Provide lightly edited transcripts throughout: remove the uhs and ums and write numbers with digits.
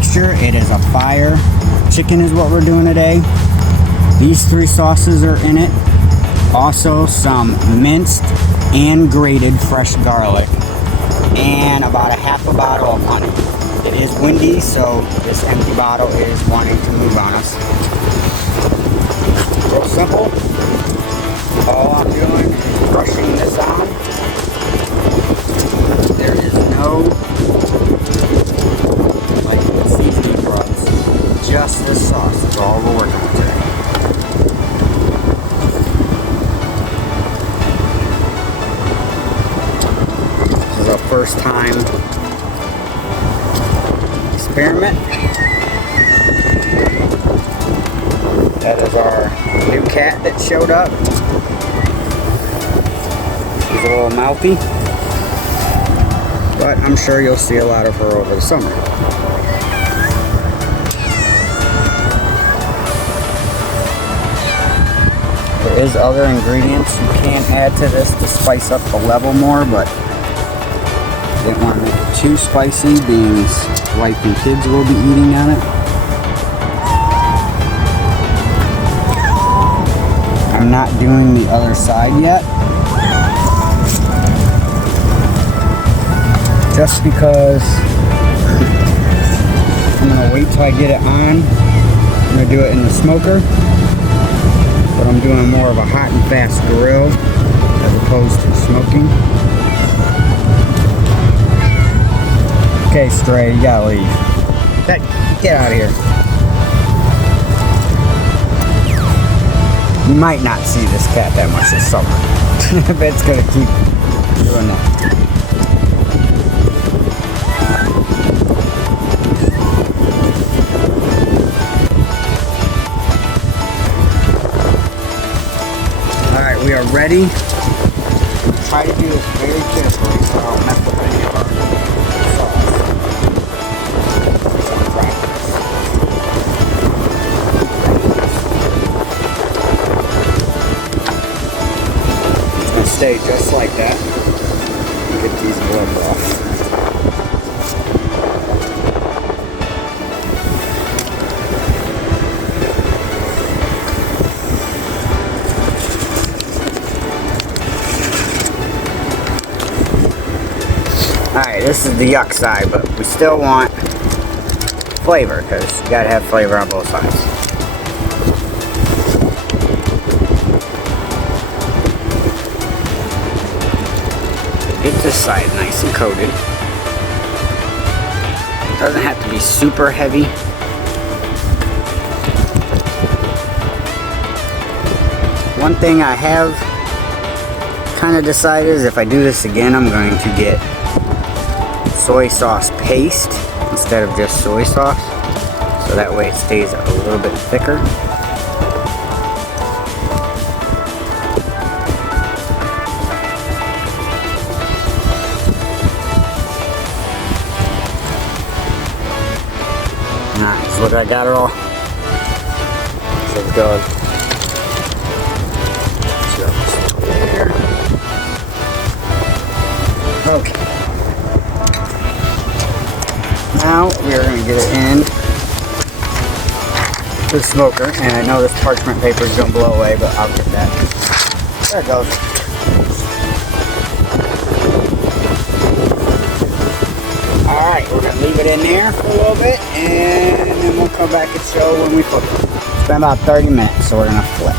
mixture. It is a fire chicken is what we're doing today. These 3 sauces are in it. Also some minced and grated fresh garlic. And about a half a bottle of honey. It is windy, so this empty bottle is wanting to move on us. Real simple. All I'm doing is brushing this on. There is no seasoning rubs. Just this sauce is all we're working with today. This is our first time experiment. That is our new cat that showed up. She's a little mouthy, but I'm sure you'll see a lot of her over the summer. There is other ingredients you can add to this to spice up the level more, but didn't want to make it too spicy, being wife and kids will be eating on it. I'm not doing the other side yet, just because I'm gonna wait till I get it on. I'm gonna do it in the smoker, but I'm doing more of a hot and fast grill as opposed to smoking. Okay, Stray, you gotta leave. Hey, get out of here. You might not see this cat that much this summer, but it's gonna keep doing that. Alright, we are ready. Try to do this very carefully so I don't mess with any of our sauce. It's going to stay just like that. Get these blends off. Alright, this is the yuck side, but we still want flavor, because you gotta have flavor on both sides. Get this side nice and coated. Doesn't have to be super heavy. One thing I have kind of decided is if I do this again, I'm going to get soy sauce paste instead of just soy sauce, so that way it stays a little bit thicker. Nice, look, I got it all. So it's good. Okay. Now we are going to get it in the smoker, and I know this parchment paper is going to blow away, but I'll get that. There it goes. Alright, we're going to leave it in there for a little bit, and then we'll come back and show when we flip it. It's been about 30 minutes, so we're going to flip.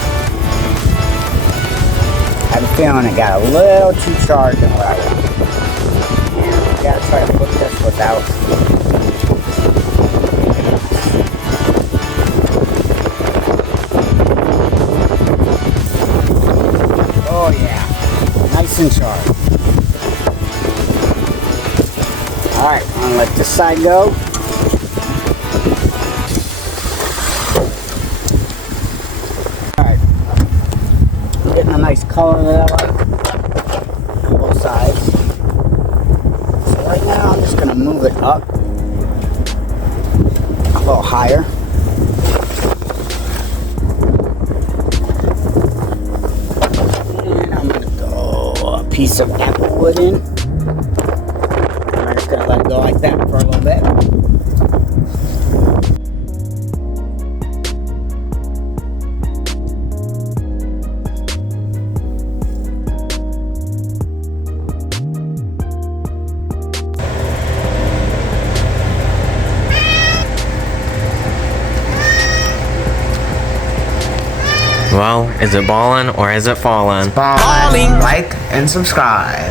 I have a feeling it got a little too charged than what I want. You gotta try to flip this without. Oh yeah, nice and sharp. Alright, I'm gonna let this side go. Alright, I'm getting a nice color that I like on both sides. So right now I'm just gonna move it up a little higher. Piece of apple wood in. I'm just going to let it go like that for a little bit. Well, is it ballin' or is it fallin'? Balling. Like and subscribe.